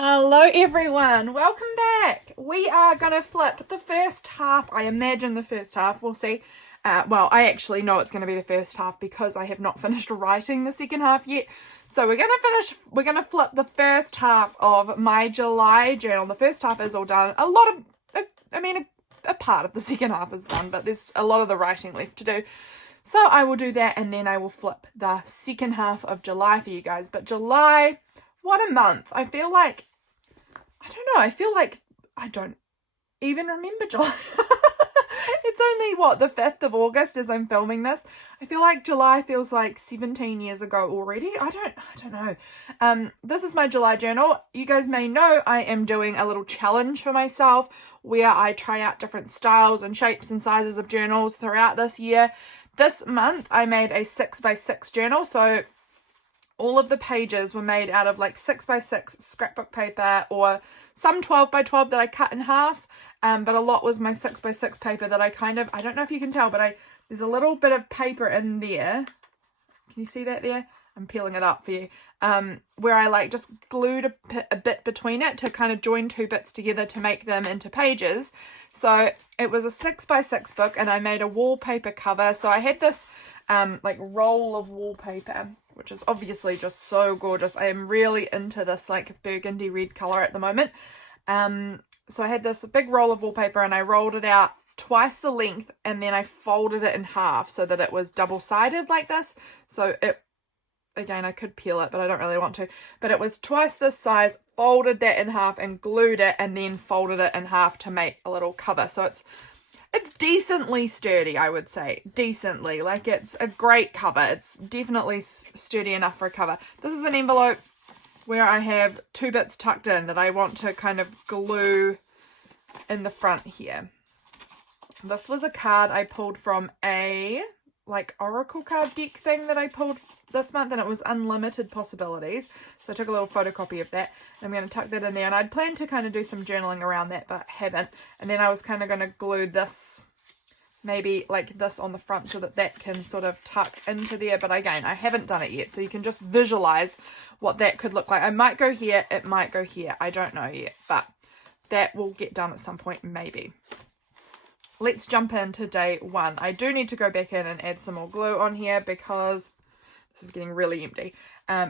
Hello everyone, welcome back. We are going to flip the first half. I imagine the first half, we'll see. Well, I actually know it's going to be the first half because I have not finished writing the second half yet. So we're going to flip the first half of my July journal. The first half is all done. A part of the second half is done, but there's a lot of the writing left to do. So I will do that and then I will flip the second half of July for you guys. But July, what a month. I feel like I don't even remember July. It's only, the 5th of August as I'm filming this. I feel like July feels like 17 years ago already. I don't know. This is my July journal. You guys may know I am doing a little challenge for myself where I try out different styles and shapes and sizes of journals throughout this year. This month I made a 6x6 journal, so all of the pages were made out of like 6x6 scrapbook paper or some 12x12 that I cut in half. But a lot was my 6x6 paper that I don't know if you can tell, but there's a little bit of paper in there. Can you see that there? I'm peeling it up for you. Where I just glued a bit between it to kind of join two bits together to make them into pages. So it was a 6x6 book and I made a wallpaper cover. So I had this roll of wallpaper, which is obviously just so gorgeous. I am really into this burgundy red color at the moment. So I had this big roll of wallpaper and I rolled it out twice the length and then I folded it in half so that it was double-sided like this. So again, I could peel it, but I don't really want to. But it was twice this size, folded that in half and glued it and then folded it in half to make a little cover. So it's decently sturdy, I would say. Decently. It's a great cover. It's definitely sturdy enough for a cover. This is an envelope where I have two bits tucked in that I want to kind of glue in the front here. This was a card I pulled from a oracle card deck thing that I pulled this month, and it was unlimited possibilities. So I took a little photocopy of that. I'm going to tuck that in there, and I'd planned to kind of do some journaling around that, but haven't. And then I was kind of going to glue this, maybe this on the front so that that can sort of tuck into there. But again, I haven't done it yet, so you can just visualize what that could look like. I might go here, it might go here. I don't know yet, but that will get done at some point, maybe. Let's jump into day one. I do need to go back in and add some more glue on here because this is getting really empty,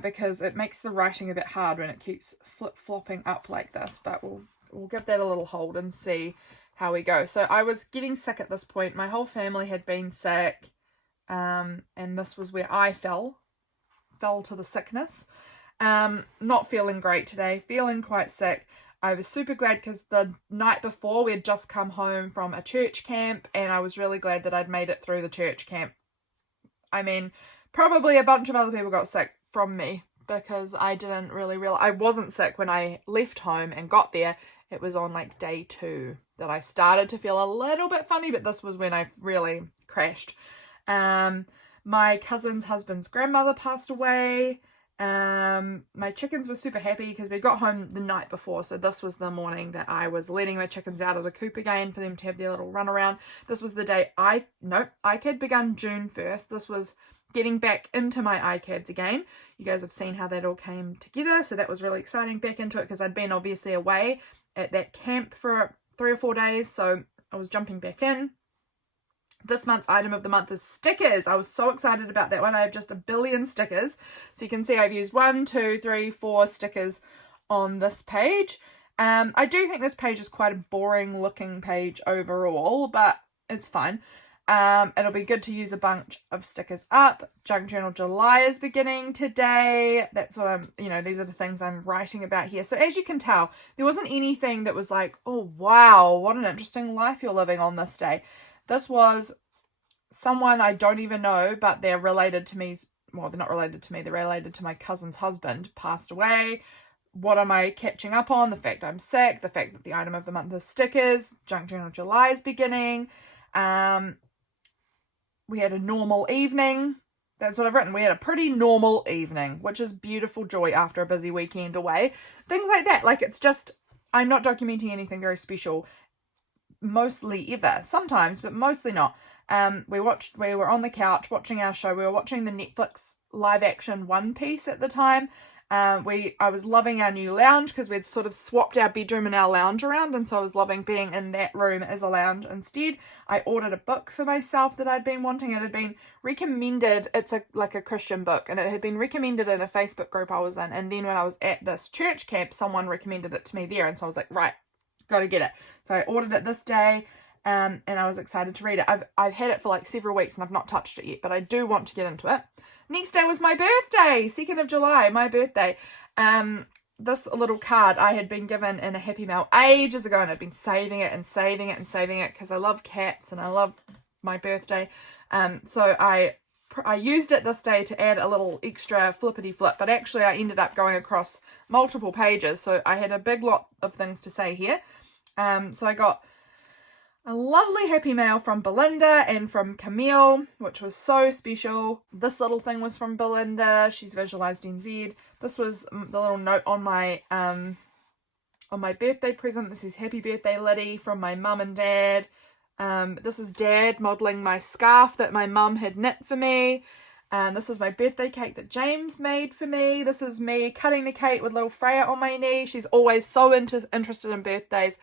because it makes the writing a bit hard when it keeps flip-flopping up like this, but we'll give that a little hold and see how we go. So I was getting sick at this point. My whole family had been sick, and this was where I fell to the sickness. Not feeling great today, feeling quite sick. I was super glad because the night before we had just come home from a church camp, and I was really glad that I'd made it through the church camp. I mean, probably a bunch of other people got sick from me because I didn't really realize. I wasn't sick when I left home and got there. It was on day 2 that I started to feel a little bit funny, but this was when I really crashed. My cousin's husband's grandmother passed away. My chickens were super happy because we got home the night before, so this was the morning that I was letting my chickens out of the coop again for them to have their little run around. This was the day ICAD begun June 1st. This was getting back into my iCads again. You guys have seen how that all came together, so that was really exciting, back into it, because I'd been obviously away at that camp for 3 or 4 days, so I was jumping back in. This month's item of the month is stickers. I was so excited about that one. I have just a billion stickers. So you can see I've used 1, 2, 3, 4 stickers on this page. I do think this page is quite a boring looking page overall, but it's fine. It'll be good to use a bunch of stickers up. Junk Journal July is beginning today. That's what these are the things I'm writing about here. So as you can tell, there wasn't anything that was like, oh wow, what an interesting life you're living on this day. This was someone I don't even know, but they're related to me. Well, they're not related to me. They're related to my cousin's husband, passed away. What am I catching up on? The fact I'm sick. The fact that the item of the month is stickers. Junk Journal July is beginning. We had a normal evening. That's what I've written. We had a pretty normal evening, which is beautiful joy after a busy weekend away. Things like that. It's just, I'm not documenting anything very special. Mostly ever. Sometimes, but mostly not. We were on the couch watching our show. We were watching the Netflix live action One Piece at the time. I was loving our new lounge because we'd sort of swapped our bedroom and our lounge around, and so I was loving being in that room as a lounge instead. I ordered a book for myself that I'd been wanting. It had been recommended. It's like a Christian book, and it had been recommended in a Facebook group I was in, and then when I was at this church camp, someone recommended it to me there, and so I was like, right, got to get it. So I ordered it this day, and I was excited to read it. I've had it for like several weeks and I've not touched it yet, but I do want to get into it. Next day was my birthday, 2nd of July, my birthday. This little card I had been given in a Happy Mail ages ago, and I'd been saving it and saving it and saving it because I love cats and I love my birthday. So I used it this day to add a little extra flippity flip, but actually I ended up going across multiple pages, so I had a big lot of things to say here. So I got a lovely Happy Mail from Belinda and from Camille, which was so special. This little thing was from Belinda. She's visualized NZ. This was the little note on my birthday present. This is Happy Birthday Liddy from my mum and dad. This is Dad modelling my scarf that my mum had knit for me. This is my birthday cake that James made for me. This is me cutting the cake with little Freya on my knee. She's always so interested in birthdays.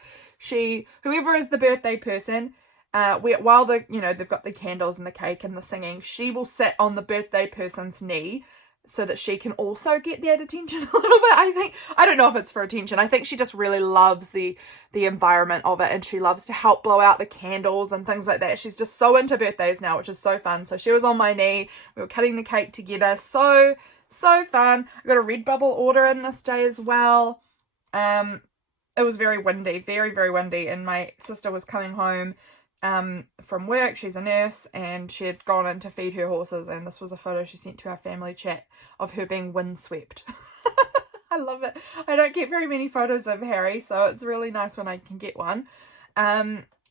Whoever is the birthday person, while they've got the candles and the cake and the singing, she will sit on the birthday person's knee so that she can also get that attention a little bit. I don't know if it's for attention. I think she just really loves the environment of it, and she loves to help blow out the candles and things like that. She's just so into birthdays now, which is so fun. So she was on my knee. We were cutting the cake together. So fun. I got a Redbubble order in this day as well. It was very windy, very, very windy, and my sister was coming home from work. She's a nurse, and she had gone in to feed her horses, and this was a photo she sent to our family chat of her being windswept. I love it. I don't get very many photos of Harry, so it's really nice when I can get one.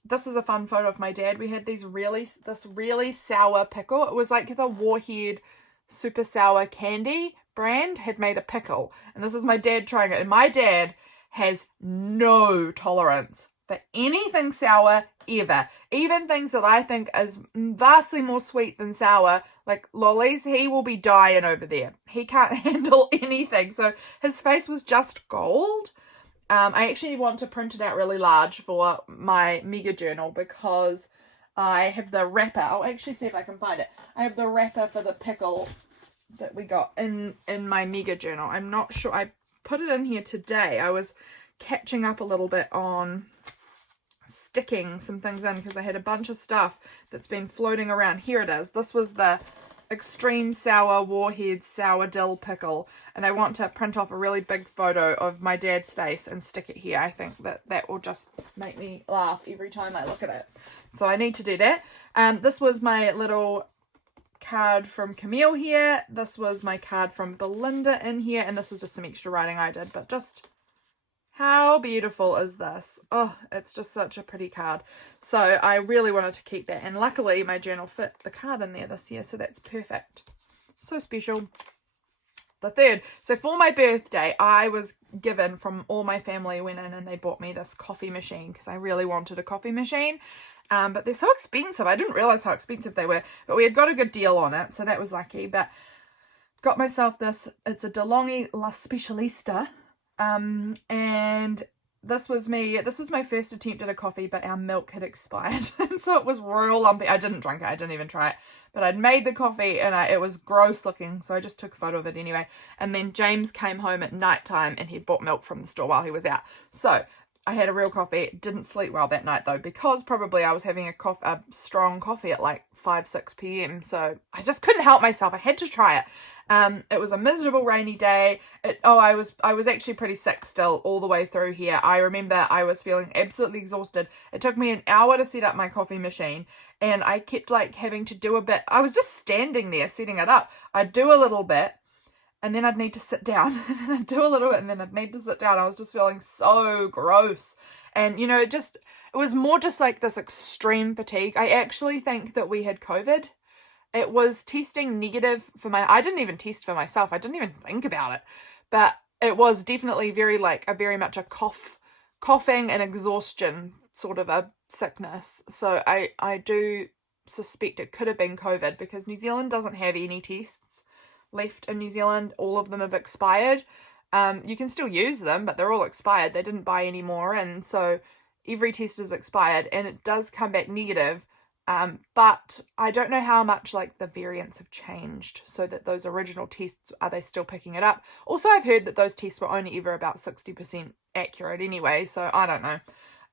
This is a fun photo of my dad. We had this really sour pickle. It was like the Warhead super sour candy brand had made a pickle, and this is my dad trying it, and my dad has no tolerance for anything sour ever. Even things that I think is vastly more sweet than sour, like lollies, he will be dying over there. He can't handle anything. So his face was just gold. I actually want to print it out really large for my mega journal because I have the wrapper. I'll actually see if I can find it. I have the wrapper for the pickle that we got in my mega journal. I'm not sure. I put it in here today. I was catching up a little bit on sticking some things in because I had a bunch of stuff that's been floating around. Here it is. This was the extreme sour Warhead sour dill pickle, and I want to print off a really big photo of my dad's face and stick it here. I think that will just make me laugh every time I look at it, so I need to do that. This was my little card from Camille here. This was my card from Belinda in here, and this was just some extra writing I did, but just how beautiful is this? Oh, it's just such a pretty card. So I really wanted to keep that, and luckily my journal fit the card in there this year, so that's perfect. So special. The 3rd. So for my birthday, I was given from all my family went in and they bought me this coffee machine because I really wanted a coffee machine. But they're so expensive. I didn't realize how expensive they were, but we had got a good deal on it, so that was lucky. But got myself this. It's a DeLonghi La Specialista, and this was my first attempt at a coffee, but our milk had expired, and so it was real lumpy. I didn't drink it. I didn't even try it, but I'd made the coffee, and it was gross looking, so I just took a photo of it anyway. And then James came home at night time, and he'd bought milk from the store while he was out, so I had a real coffee. Didn't sleep well that night though, because probably I was having a strong coffee at like 5-6 p.m. So I just couldn't help myself. I had to try it. It was a miserable rainy day. I was actually pretty sick still all the way through here. I remember I was feeling absolutely exhausted. It took me an hour to set up my coffee machine, and I kept like having to do a bit. I was just standing there setting it up. I'd do a little bit, and then I'd need to sit down, and then I'd do a little bit, and then I'd need to sit down. I was just feeling so gross. And, you know, it was more just like this extreme fatigue. I actually think that we had COVID. It was testing negative I didn't even test for myself. I didn't even think about it. But it was definitely very much a coughing and exhaustion sort of a sickness. So I do suspect it could have been COVID, because New Zealand doesn't have any tests. left in New Zealand. All of them have expired. You can still use them, but they're all expired. They didn't buy any more, and so every test is expired, and it does come back negative. But I don't know how much like the variants have changed so that those original tests, are they still picking it up? Also, I've heard that those tests were only ever about 60% accurate anyway, so I don't know.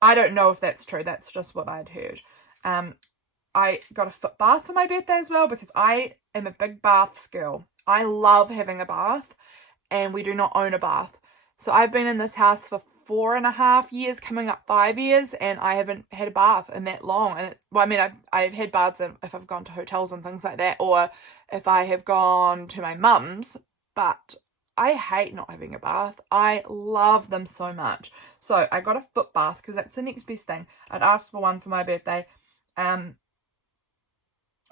I don't know if that's true. That's just what I'd heard. I got a foot bath for my birthday as well because I am a big baths girl. I love having a bath, and we do not own a bath. So I've been in this house for 4.5 years, coming up 5 years, and I haven't had a bath in that long. And I've had baths if I've gone to hotels and things like that, or if I have gone to my mum's, but I hate not having a bath. I love them so much. So I got a foot bath because that's the next best thing. I'd asked for one for my birthday.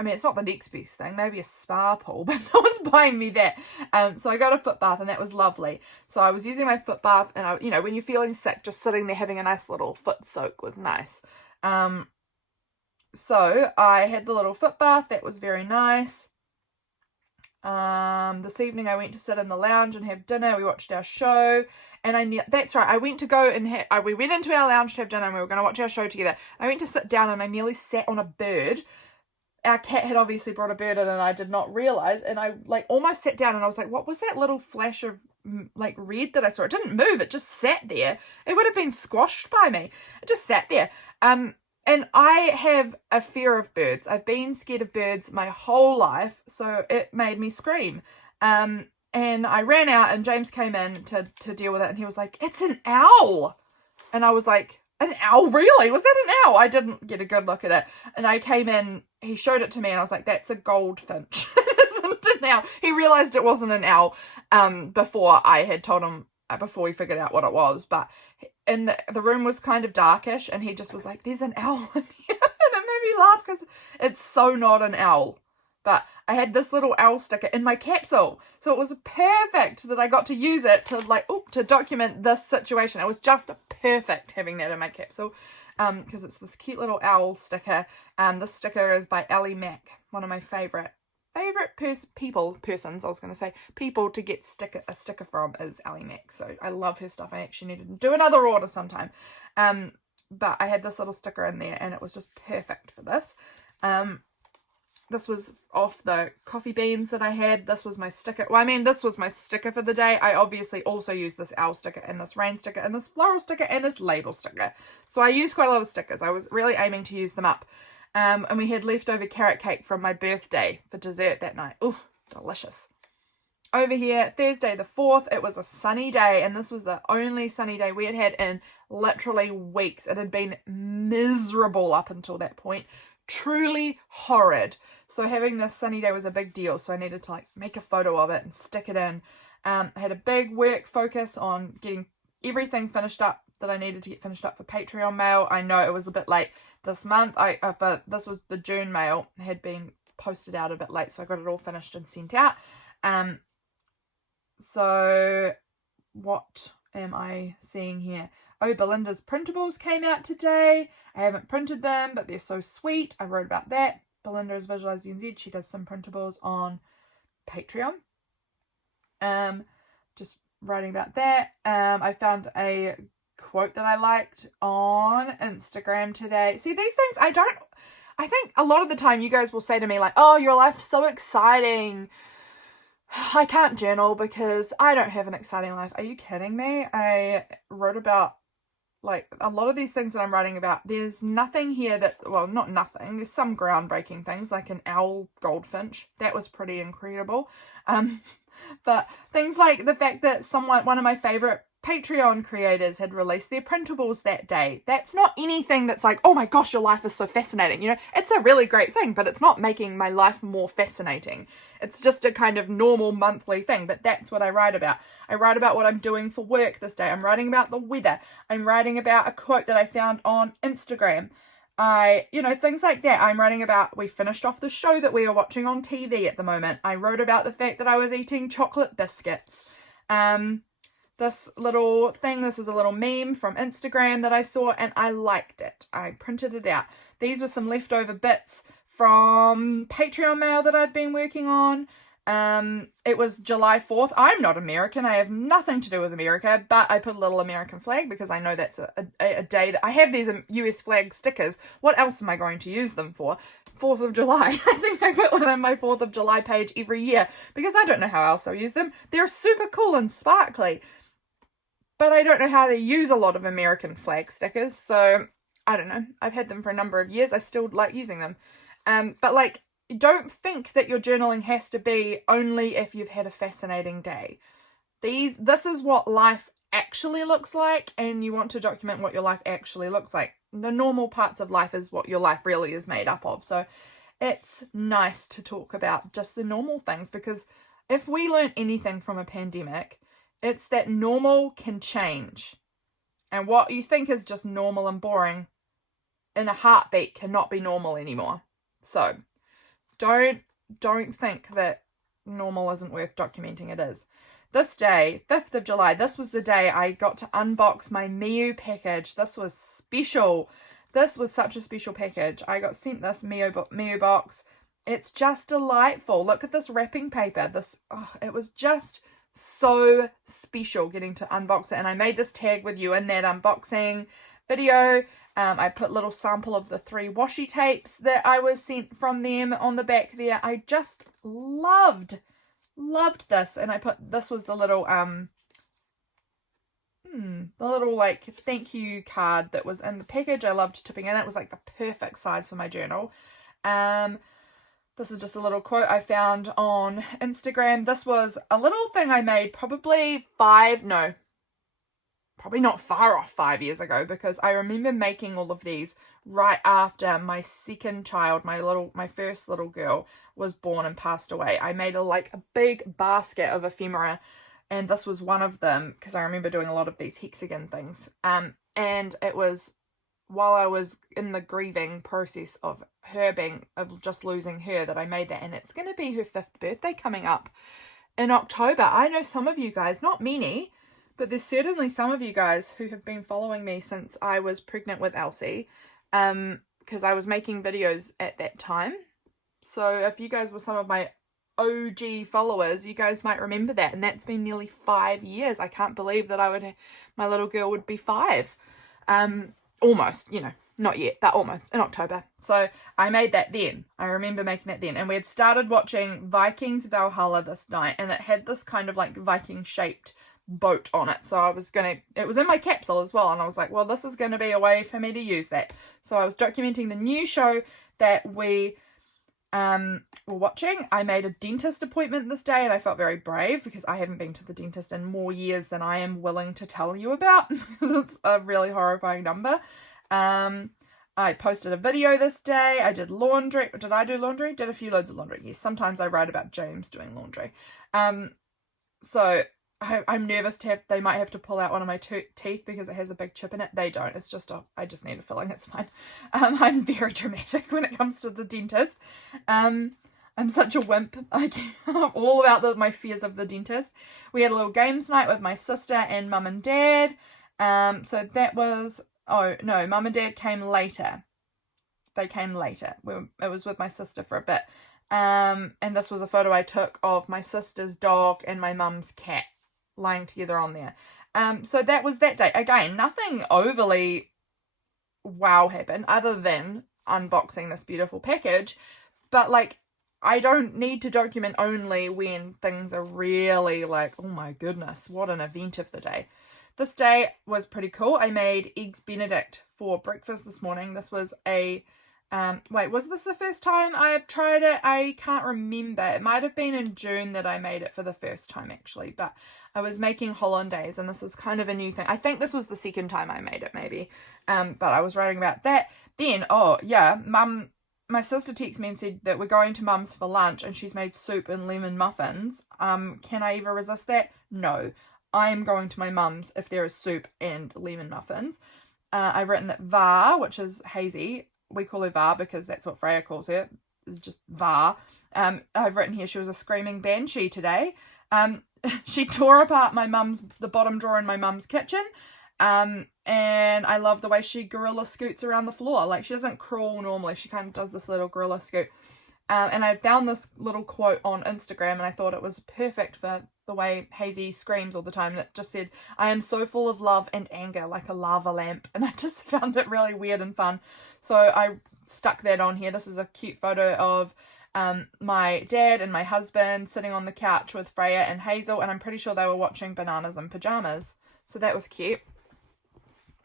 It's not the next best thing, maybe a spa pool, but no one's buying me that. So I got a foot bath, and that was lovely. So I was using my foot bath, and when you're feeling sick, just sitting there having a nice little foot soak was nice. So I had the little foot bath. That was very nice. This evening I went to sit in the lounge and have dinner. We watched our show, and that's right, I went to go and we went into our lounge to have dinner, and we were going to watch our show together. I went to sit down, and I nearly sat on a bird. Our cat had obviously brought a bird in, and I did not realise, and I almost sat down, and I was like, what was that little flash of red that I saw? It didn't move, it just sat there. It would have been squashed by me. It just sat there. And I have a fear of birds. I've been scared of birds my whole life, so it made me scream. And I ran out, and James came in to deal with it, and he was like, it's an owl. And I was like, an owl? Really? Was that an owl? I didn't get a good look at it. And I came in, he showed it to me, and I was like, that's a goldfinch. It isn't an owl. He realised it wasn't an owl before I had told him, before we figured out what it was. But the room was kind of darkish, and he just was like, there's an owl in here. And it made me laugh because it's so not an owl. But I had this little owl sticker in my capsule, so it was perfect that I got to use it to document this situation. It was just perfect having that in my capsule, because it's this cute little owl sticker. This sticker is by Elly, one of my favorite people to get a sticker from is Elly. So I love her stuff. I actually need to do another order sometime. But I had this little sticker in there, and it was just perfect for this. This was off the coffee beans that I had. This was my sticker. This was my sticker for the day. I obviously also used this owl sticker, and this rain sticker, and this floral sticker, and this label sticker. So I used quite a lot of stickers. I was really aiming to use them up. And we had leftover carrot cake from my birthday for dessert that night. Ooh, delicious. Over here, Thursday the 4th, it was a sunny day, and this was the only sunny day we had had in literally weeks. It had been miserable up until that point. Truly horrid. So having this sunny day was a big deal, so I needed to make a photo of it and stick it in. I had a big work focus on getting everything finished up that I needed to get finished up for Patreon mail. I know it was a bit late this month. This was the June mail. It had been posted out a bit late, so I got it all finished and sent out. So what am I seeing here? Oh, Belinda's printables came out today. I haven't printed them, but they're so sweet. I wrote about that. Belinda is Visualize NZ. She does some printables on Patreon. Just writing about that. I found a quote that I liked on Instagram today. See, these things, I think a lot of the time you guys will say to me oh, your life's so exciting. I can't journal because I don't have an exciting life. Are you kidding me? I wrote about a lot of these things that I'm writing about. There's nothing here not nothing. There's some groundbreaking things like an owl goldfinch. That was pretty incredible. But things like the fact that one of my favorite Patreon creators had released their printables that day. That's not anything that's oh my gosh, your life is so fascinating. It's a really great thing, but it's not making my life more fascinating. It's just a kind of normal monthly thing, but that's what I write about. I write about what I'm doing for work this day. I'm writing about the weather. I'm writing about a quote that I found on Instagram. Things like that. I'm writing about, we finished off the show that we are watching on TV at the moment. I wrote about the fact that I was eating chocolate biscuits. This little thing, this was a little meme from Instagram that I saw, and I liked it. I printed it out. These were some leftover bits from Patreon mail that I'd been working on. It was July 4th. I'm not American. I have nothing to do with America, but I put a little American flag because I know that's a day that I have these US flag stickers. What else am I going to use them for? 4th of July. I think I put one on my 4th of July page every year because I don't know how else I'll use them. They're super cool and sparkly, but I don't know how to use a lot of American flag stickers. So I don't know. I've had them for a number of years. I still like using them. But like, don't think that your journaling has to be only if you've had a fascinating day. This is what life actually looks like, and you want to document what your life actually looks like. The normal parts of life is what your life really is made up of. So it's nice to talk about just the normal things, because if we learn anything from a pandemic, it's that normal can change. And what you think is just normal and boring in a heartbeat cannot be normal anymore. So don't think that normal isn't worth documenting. It is. This day, 5th of July, this was the day I got to unbox my Miu package. This was special. This was such a special package. I got sent this Miu box. It's just delightful. Look at this wrapping paper. It was just so special getting to unbox it. And I made this tag with you in that unboxing video. I put a little sample of the 3 washi tapes that I was sent from them on the back there. I just loved this. And I put, this was the little, like thank you card that was in the package. I loved tipping in. It was like the perfect size for my journal. This is just a little quote I found on Instagram. This was a little thing I made probably probably not far off 5 years ago, because I remember making all of these right after my second child, my first little girl, was born and passed away. I made a big basket of ephemera, and this was one of them, because I remember doing a lot of these hexagon things. And it was while I was in the grieving process of just losing her that I made that, and it's going to be her 5th birthday coming up in October. I know some of you guys, not many, but there's certainly some of you guys who have been following me since I was pregnant with Elsie, because I was making videos at that time. So if you guys were some of my OG followers, you guys might remember that, and that's been nearly 5 years. I can't believe that my little girl would be 5. Almost, not yet, but almost, in October. So I made that then. I remember making that then. And we had started watching Vikings Valhalla this night, and it had this kind of like Viking shaped boat on it. So it was in my capsule as well, and I was like, well, this is going to be a way for me to use that. So I was documenting the new show that we were watching. I made a dentist appointment this day, and I felt very brave because I haven't been to the dentist in more years than I am willing to tell you about, because it's a really horrifying number. I posted a video this day. I did laundry. Did I do laundry? Did a few loads of laundry. Yes, sometimes I write about James doing laundry. So I'm nervous they might have to pull out one of my teeth because it has a big chip in it. They don't. It's just I just need a filling. It's fine. I'm very dramatic when it comes to the dentist. I'm such a wimp. I'm all about my fears of the dentist. We had a little games night with my sister and mum and dad. So that was, mum and dad came later. They came later. It was with my sister for a bit. And this was a photo I took of my sister's dog and my mum's cat lying together on there. So that was that day. Again, nothing overly wow happened other than unboxing this beautiful package. But I don't need to document only when things are really oh my goodness, what an event of the day. This day was pretty cool. I made eggs Benedict for breakfast this morning. This was was this the first time I've tried it? I can't remember. It might have been in June that I made it for the first time, actually. But I was making hollandaise, and this is kind of a new thing. I think this was the second time I made it, maybe. But I was writing about that. Then, my sister texted me and said that we're going to Mum's for lunch, and she's made soup and lemon muffins. Can I ever resist that? No. I am going to my mum's if there is soup and lemon muffins. I've written that Var, which is Hazy, we call her Var because that's what Freya calls her, is just Var. I've written here she was a screaming banshee today. She tore apart the bottom drawer in my mum's kitchen. And I love the way she gorilla scoots around the floor. She doesn't crawl normally. She kind of does this little gorilla scoot. And I found this little quote on Instagram, and I thought it was perfect for the way Hazy screams all the time. And it just said, "I am so full of love and anger like a lava lamp." And I just found it really weird and fun. So I stuck that on here. This is a cute photo of my dad and my husband sitting on the couch with Freya and Hazel, and I'm pretty sure they were watching Bananas in Pajamas. So that was cute,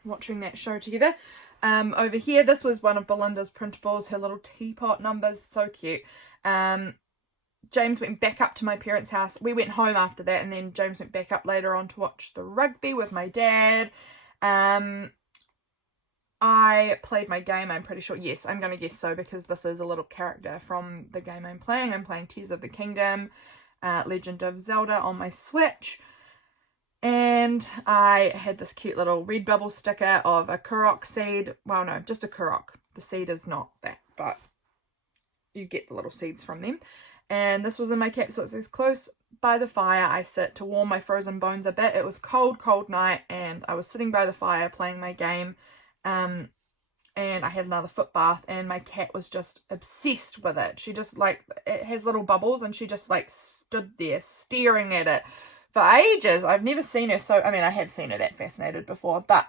watching that show together. Over here, this was one of Belinda's printables, her little teapot numbers, so cute. James went back up to my parents' house. We went home after that, and then James went back up later on to watch the rugby with my dad. I played my game, I'm pretty sure. Yes, I'm going to guess so, because this is a little character from the game I'm playing. I'm playing Tears of the Kingdom, Legend of Zelda on my Switch. And I had this cute little Redbubble sticker of a Kurok seed. Well, no, just a Kurok. The seed is not that, but you get the little seeds from them. And this was in my capsule. It says, "Close by the fire I sit to warm my frozen bones a bit. It was cold, cold night, and I was sitting by the fire playing my game. And I had another foot bath, and my cat was just obsessed with it. She just, like, it has little bubbles, and she just, like, stood there staring at it for ages. I've never seen her so, I mean, I have seen her that fascinated before, but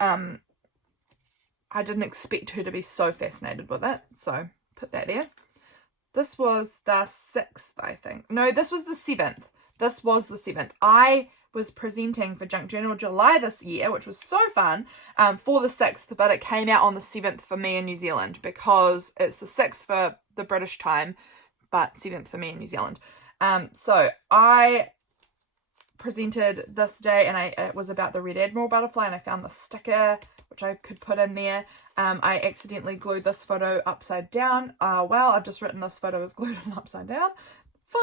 I didn't expect her to be so fascinated with it. So put that there. This was the 6th, I think. No, this was the 7th. This was the 7th. I was presenting for Junk Journal July this year, which was so fun, for the 6th, but it came out on the 7th for me in New Zealand, because it's the 6th for the British time, but 7th for me in New Zealand. So I presented this day, and it was about the Red Admiral butterfly, and I found the sticker which I could put in there. I accidentally glued this photo upside down. Well, I've just written this photo is glued in upside down.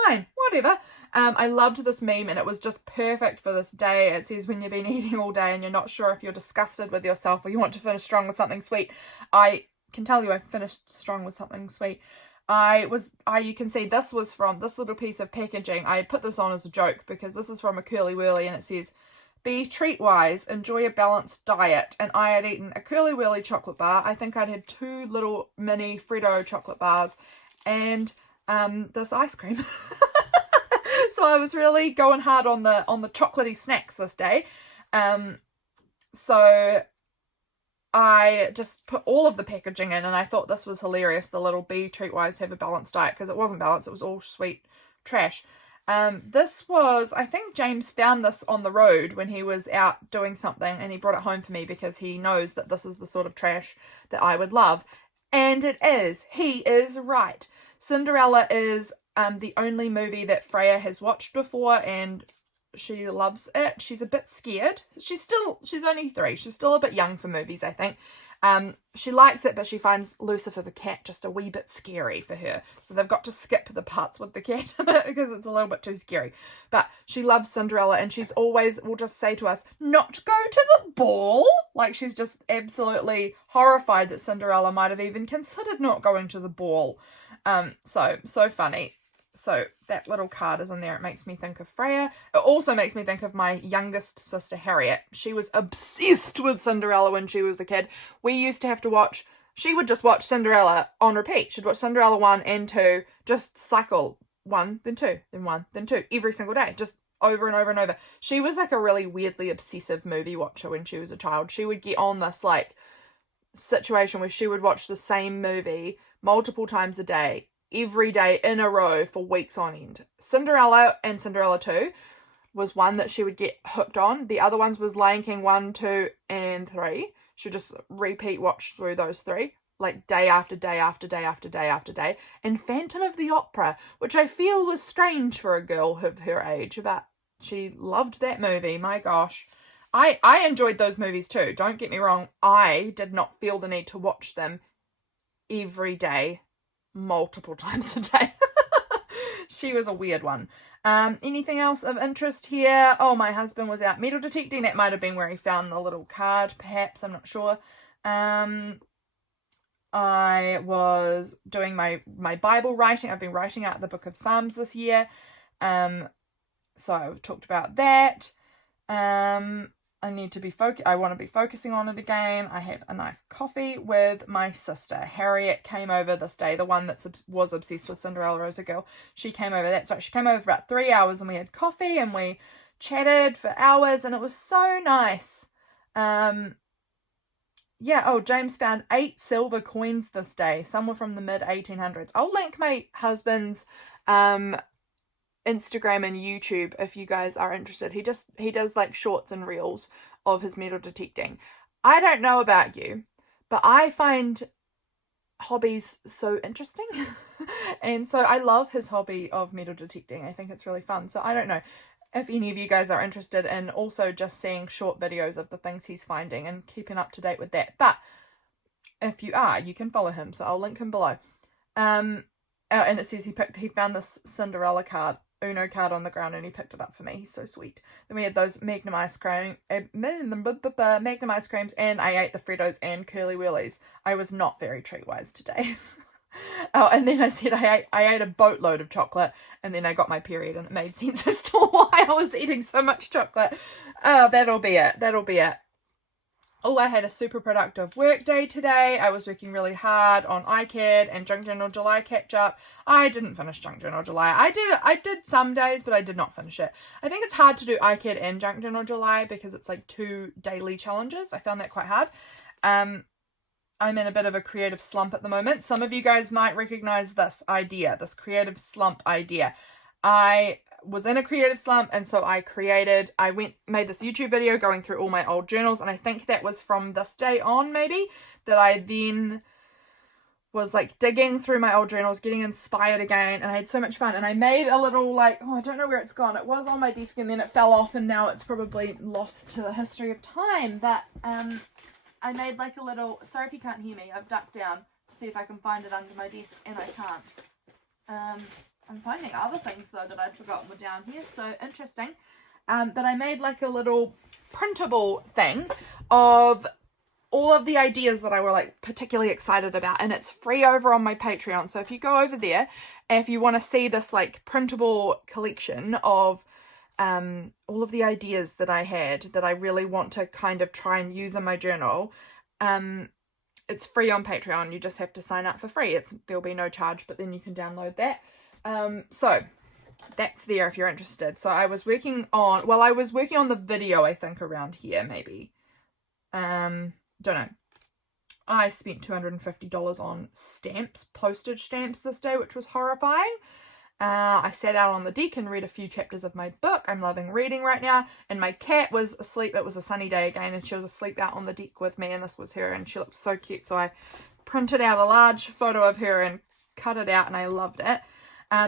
Fine, whatever. I loved this meme, and it was just perfect for this day. It says, "When you've been eating all day and you're not sure if you're disgusted with yourself or you want to finish strong with something sweet." I can tell you I finished strong with something sweet. You can see this was from this little piece of packaging. I put this on as a joke because this is from a Curly Wurly, and it says, "Be treat wise, enjoy a balanced diet." And I had eaten a Curly Wurly chocolate bar. I think I'd had 2 little mini Freddo chocolate bars and this ice cream. So I was really going hard on the chocolatey snacks this day. So I just put all of the packaging in, and I thought this was hilarious, the little "Be treat-wise, have a balanced diet," because it wasn't balanced, it was all sweet trash. This was, I think James found this on the road when he was out doing something, and he brought it home for me because he knows that this is the sort of trash that I would love. And it is. He is right. Cinderella is the only movie that Freya has watched before, and she loves it. She's a bit scared. She's only 3. She's still a bit young for movies, I think. She likes it, but she finds Lucifer the cat just a wee bit scary for her. So they've got to skip the parts with the cat in it because it's a little bit too scary. But she loves Cinderella, and she's always will just say to us, "Not go to the ball." Like, she's just absolutely horrified that Cinderella might have even considered not going to the ball. So funny. So that little card is in there. It makes me think of Freya. It also makes me think of my youngest sister, Harriet. She was obsessed with Cinderella when she was a kid. We used to have to watch, she would just watch Cinderella on repeat. She'd watch Cinderella 1 and 2, just cycle 1, then 2, then 1, then 2, every single day, just over and over and over. She was like a really weirdly obsessive movie watcher when she was a child. She would get on this like situation where she would watch the same movie multiple times a day, every day in a row for weeks on end. Cinderella and Cinderella 2 was one that she would get hooked on. The other ones was Lion King 1, 2, and 3. She'd just repeat watch through those 3, like day after day after day after day after day. And Phantom of the Opera, which I feel was strange for a girl of her age, but she loved that movie. My gosh. I enjoyed those movies too. Don't get me wrong. I did not feel the need to watch them every day, multiple times a day. She was a weird one. Anything else of interest here? Oh, my husband was out metal detecting. That might have been where he found the little card, perhaps. I'm not sure. I was doing my Bible writing. I've been writing out the book of Psalms this year. So I've talked about that. I want to be focusing on it again. I had a nice coffee with my sister. Harriet came over this day, the one that was obsessed with Cinderella Rosa Girl. She came over. That's right. She came over for about 3 hours, and we had coffee and we chatted for hours, and it was so nice. Yeah, oh, James found 8 silver coins this day. Some were from the mid 1800s. I'll link my husband's Instagram and YouTube if you guys are interested. He does like shorts and reels of his metal detecting. I don't know about you, but I find hobbies so interesting. And so I love his hobby of metal detecting. I think it's really fun. So I don't know if any of you guys are interested in also just seeing short videos of the things he's finding and keeping up to date with that. But if you are, you can follow him. So I'll link him below. And it says he found this Cinderella Uno card on the ground, and he picked it up for me. He's so sweet. Then we had those Magnum ice creams, and I ate the Freddos and Curly Wheelies. I was not very treat-wise today. Oh, and then I said I ate a boatload of chocolate, and then I got my period, and it made sense as to why I was eating so much chocolate. Oh, that'll be it. Oh, I had a super productive work day today. I was working really hard on iCAD and Junk Journal July catch up. I didn't finish Junk Journal July. I did some days, but I did not finish it. I think it's hard to do iCAD and Junk Journal July because it's like 2 daily challenges. I found that quite hard. I'm in a bit of a creative slump at the moment. Some of you guys might recognize this creative slump idea. I was in a creative slump, and so I made this YouTube video going through all my old journals, and I think that was from this day on, maybe, that I then was like digging through my old journals, getting inspired again, and I had so much fun. And I made a little I don't know where it's gone. It was on my desk and then it fell off, and now it's probably lost to the history of time. But I made like a little, sorry if you can't hear me, I've ducked down to see if I can find it under my desk, and I can't. I'm finding other things though that I'd forgotten were down here, so interesting. But I made like a little printable thing of all of the ideas that I were like particularly excited about, and it's free over on my Patreon. So if you go over there, if you want to see this like printable collection of all of the ideas that I had that I really want to kind of try and use in my journal, it's free on Patreon. You just have to sign up for free. There'll be no charge, but then you can download that. So that's there if you're interested. So I was working on the video, I think, around here, maybe. Don't know. I spent $250 on postage stamps this day, which was horrifying. I sat out on the deck and read a few chapters of my book. I'm loving reading right now. And my cat was asleep. It was a sunny day again, and she was asleep out on the deck with me, and this was her, and she looked so cute. So I printed out a large photo of her and cut it out, and I loved it.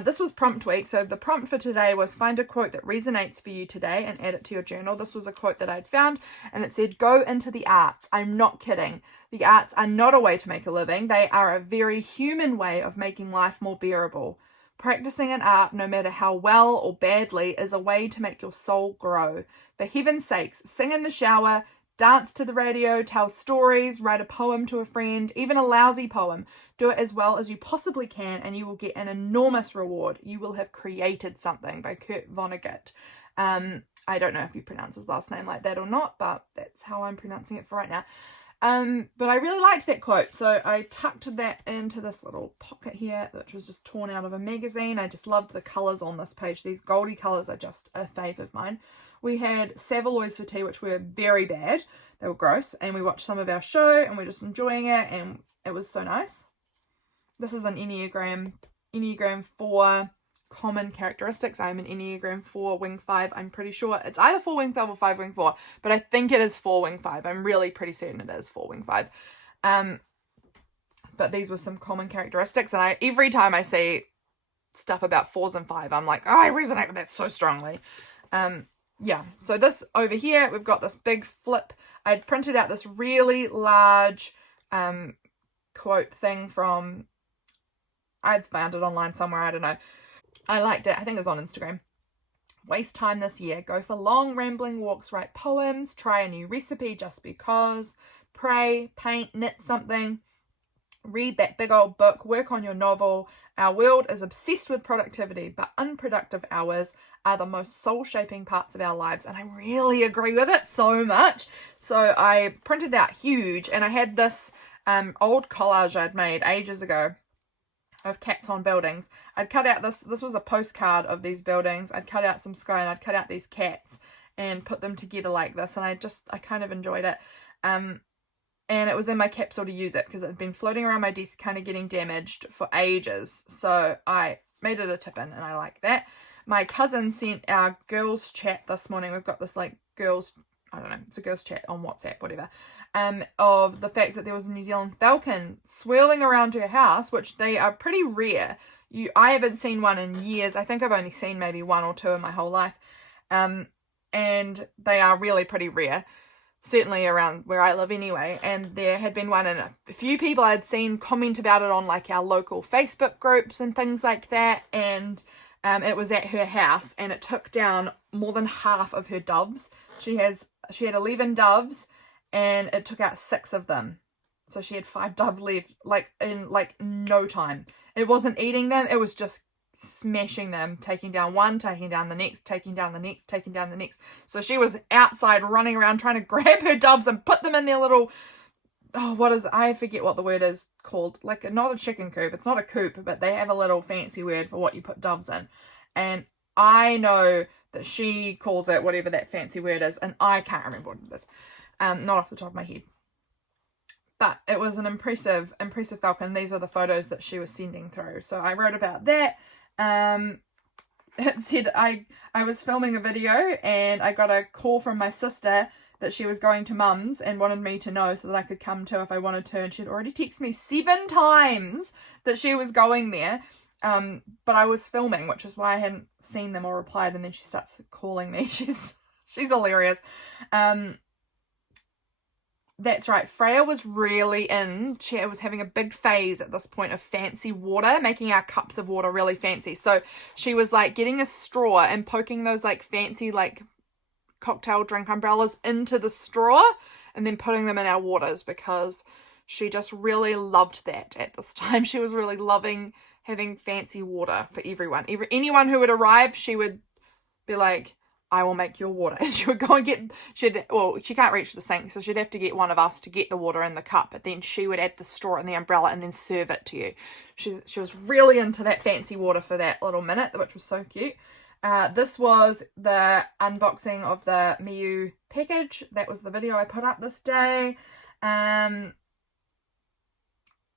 This was prompt week, so the prompt for today was find a quote that resonates for you today and add it to your journal. This was a quote that I'd found, and it said, go into the arts. I'm not kidding. The arts are not a way to make a living. They are a very human way of making life more bearable. Practicing an art, no matter how well or badly, is a way to make your soul grow. For heaven's sakes, sing in the shower, dance to the radio, tell stories, write a poem to a friend, even a lousy poem. Do it as well as you possibly can, and you will get an enormous reward. You will have created something, by Kurt Vonnegut. I don't know if you pronounce his last name like that or not, but that's how I'm pronouncing it for right now. But I really liked that quote, so I tucked that into this little pocket here, which was just torn out of a magazine. I just loved the colours on this page. These goldy colours are just a fave of mine. We had Saveloys for tea, which were very bad. They were gross, and we watched some of our show, and we're just enjoying it, and it was so nice. This is an Enneagram 4 common characteristics. I'm an Enneagram 4 wing 5. I'm pretty sure it's either 4 wing 5 or 5 wing 4, but I think it is 4 wing 5. I'm really pretty certain it is 4 wing 5. But these were some common characteristics, and every time I see stuff about 4s and 5, I'm like, oh, I resonate with that so strongly. Yeah, so this over here, we've got this big flip. I'd printed out this really large quote thing from, I'd found it online somewhere, I don't know. I liked it. I think it was on Instagram. Waste time this year. Go for long rambling walks, write poems, try a new recipe just because, pray, paint, knit something, read that big old book, work on your novel. Our world is obsessed with productivity, but unproductive hours are the most soul-shaping parts of our lives, and I really agree with it so much. So I printed out huge, and I had this old collage I'd made ages ago of cats on buildings. I'd cut out this was a postcard of these buildings. I'd cut out some sky, and I'd cut out these cats and put them together like this, and I kind of enjoyed it. And it was in my capsule to use it because it had been floating around my desk kind of getting damaged for ages. So I made it a tip-in, and I like that. My cousin sent our girls chat this morning. We've got this like girls, I don't know, it's a girls chat on WhatsApp, whatever, of the fact that there was a New Zealand falcon swirling around your house, which they are pretty rare. I haven't seen one in years. I think I've only seen maybe one or two in my whole life. And they are really pretty rare. Certainly around where I live anyway, and there had been one, and a few people I'd seen comment about it on like our local Facebook groups and things like that, and it was at her house, and it took down more than half of her doves. She had 11 doves, and it took out 6 of them, so she had 5 doves left, like in like no time. It wasn't eating them, it was just smashing them, taking down one, taking down the next, taking down the next, taking down the next. So she was outside running around trying to grab her doves and put them in their little, I forget what the word is called, like not a chicken coop, it's not a coop, but they have a little fancy word for what you put doves in, and I know that she calls it whatever that fancy word is, and I can't remember what it is, not off the top of my head. But it was an impressive falcon. These are the photos that she was sending through, so I wrote about that. It said I was filming a video, and I got a call from my sister that she was going to mum's and wanted me to know so that I could come too if I wanted to, and she'd already texted me 7 times that she was going there, but I was filming, which is why I hadn't seen them or replied, and then she starts calling me. She's hilarious. That's right, Freya was really she was having a big phase at this point of fancy water, making our cups of water really fancy. So she was like getting a straw and poking those like fancy like cocktail drink umbrellas into the straw and then putting them in our waters, because she just really loved that at this time. She was really loving having fancy water for everyone. Anyone who would arrive, she would be like, I will make your water. And she would go and she can't reach the sink, so she'd have to get one of us to get the water in the cup, but then she would add the straw in the umbrella and then serve it to you. She was really into that fancy water for that little minute, which was so cute. This was the unboxing of the Miu package. That was the video I put up this day.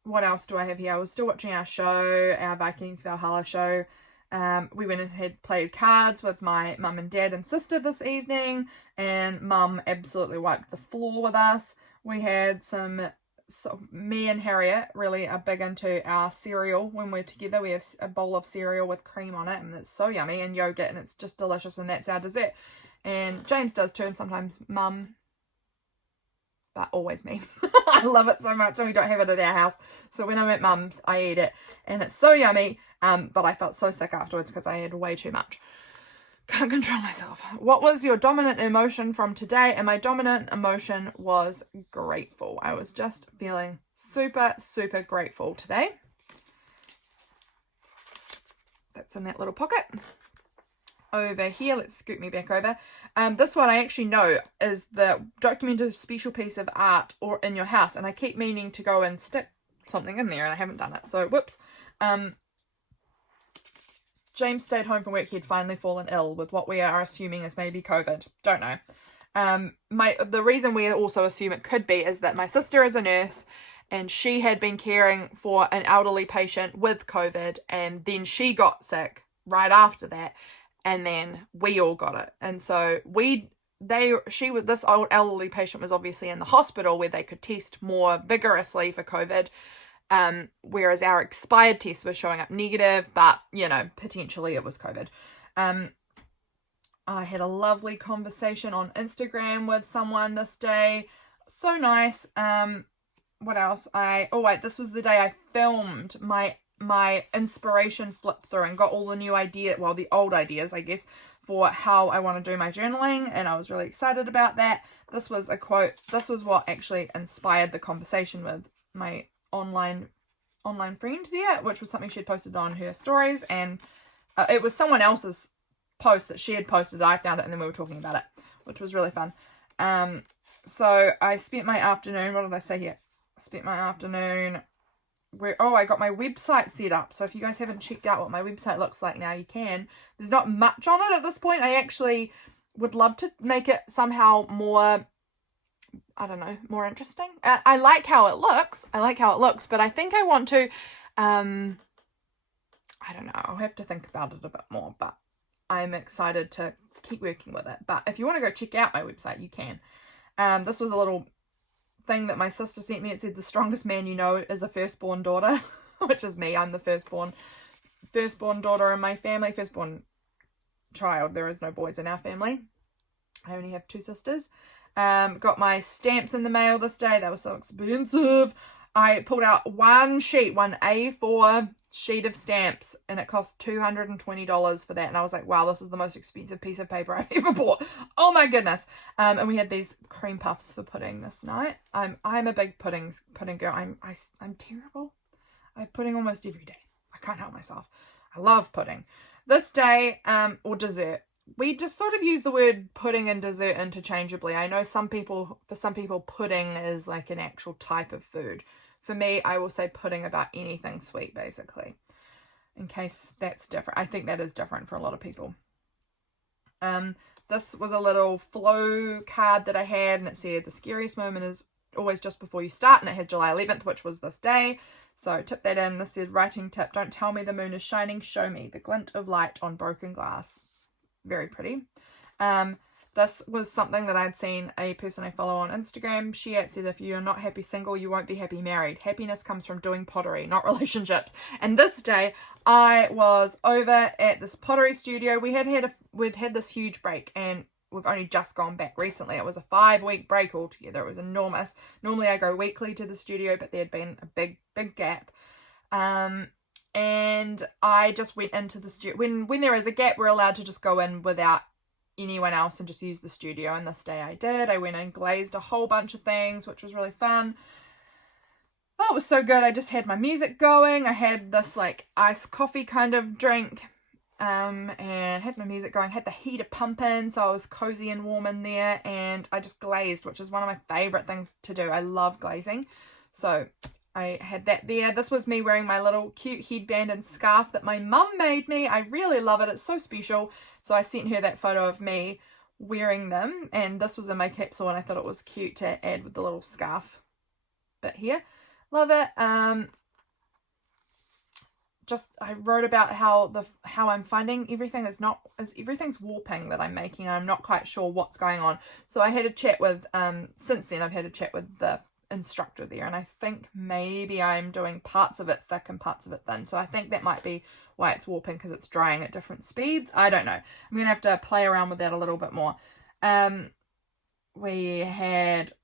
What else do I have here? I was still watching our show, our Vikings Valhalla show. We went and had played cards with my mum and dad and sister this evening, and mum absolutely wiped the floor with us. We had me and Harriet really are big into our cereal when we're together. We have a bowl of cereal with cream on it, and it's so yummy, and yogurt, and it's just delicious, and that's our dessert. And James does too, and sometimes mum, but always me. I love it so much, and we don't have it at our house, so when I'm at mum's I eat it, and it's so yummy. But I felt so sick afterwards because I had way too much. Can't control myself. What was your dominant emotion from today? And my dominant emotion was grateful. I was just feeling super, super grateful today. That's in that little pocket. Over here, let's scoot me back over. This one I actually know is the documented special piece of art or in your house. And I keep meaning to go and stick something in there, and I haven't done it. So, whoops. James stayed home from work. He'd finally fallen ill with what we are assuming is maybe COVID. Don't know. The reason we also assume it could be is that my sister is a nurse, and she had been caring for an elderly patient with COVID, and then she got sick right after that, and then we all got it. And so this old elderly patient was obviously in the hospital where they could test more vigorously for COVID. Whereas our expired test was showing up negative, but, potentially it was COVID. I had a lovely conversation on Instagram with someone this day. So nice. What else? This was the day I filmed my inspiration flip through and got all the new the old ideas, I guess, for how I want to do my journaling, and I was really excited about that. This was a quote. This was what actually inspired the conversation with my online friend there, which was something she'd posted on her stories, and it was someone else's post that she had posted. I found it and then we were talking about it, which was really fun. So I spent my afternoon, what did I say here? I spent my afternoon I got my website set up. So if you guys haven't checked out what my website looks like now, you can. There's not much on it at this point. I actually would love to make it somehow more, I don't know, more interesting. I like how it looks. But I think I want to, I don't know. I'll have to think about it a bit more, but I'm excited to keep working with it. But if you want to go check out my website, you can. This was a little thing that my sister sent me. It said the strongest man you know is a firstborn daughter, which is me. I'm the firstborn daughter in my family, firstborn child. There is no boys in our family. I only have 2 sisters. Got my stamps in the mail this day. They were so expensive. I pulled out one A4 sheet of stamps, and it cost $220 for that. And I was like, wow, this is the most expensive piece of paper I've ever bought. Oh my goodness. And we had these cream puffs for pudding this night. I'm a big pudding girl. I'm terrible. I have pudding almost every day. I can't help myself. I love pudding. This day, or dessert. We just sort of use the word pudding and dessert interchangeably. I know for some people, pudding is like an actual type of food. For me, I will say pudding about anything sweet, basically. In case that's different. I think that is different for a lot of people. This was a little flow card that I had, and it said, the scariest moment is always just before you start, and it had July 11th, which was this day. So tip that in. This said, writing tip, don't tell me the moon is shining, show me the glint of light on broken glass. Very pretty. This was something that I'd seen a person I follow on Instagram. She had said, if you're not happy single, you won't be happy married. Happiness comes from doing pottery, not relationships. And this day, I was over at this pottery studio. We'd had this huge break, and we've only just gone back recently. It was a 5-week break altogether. It was enormous. Normally I go weekly to the studio, but there had been a big gap. And I just went into the studio. When there is a gap, we're allowed to just go in without anyone else and just use the studio. And this day I did. I went and glazed a whole bunch of things, which was really fun. Oh, it was so good. I just had my music going. I had this like iced coffee kind of drink, and had my music going. Had the heater pumping, so I was cozy and warm in there. And I just glazed, which is one of my favorite things to do. I love glazing, so I had that there. This was me wearing my little cute headband and scarf that my mum made me. I really love it. It's so special. So I sent her that photo of me wearing them. And this was in my capsule, and I thought it was cute to add with the little scarf bit here. Love it. I wrote about how I'm finding everything's warping that I'm making. I'm not quite sure what's going on. So I had a chat with, since then I've had a chat with the instructor there, and I think maybe I'm doing parts of it thick and parts of it thin, so I think that might be why it's warping, because it's drying at different speeds. I don't know. I'm gonna have to play around with that a little bit more. We had,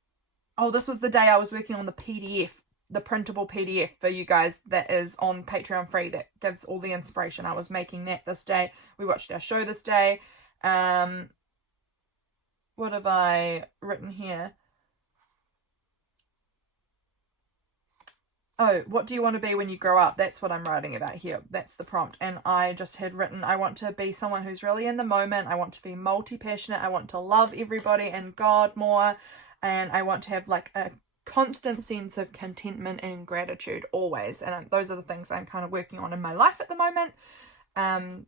this was the day I was working on the PDF, the printable PDF for you guys that is on Patreon free, that gives all the inspiration. I was making that this day. We watched our show this day. What have I written here? Oh, what do you want to be when you grow up? That's what I'm writing about here. That's the prompt. And I just had written, I want to be someone who's really in the moment. I want to be multi-passionate. I want to love everybody and God more. And I want to have like a constant sense of contentment and gratitude always. And those are the things I'm kind of working on in my life at the moment. And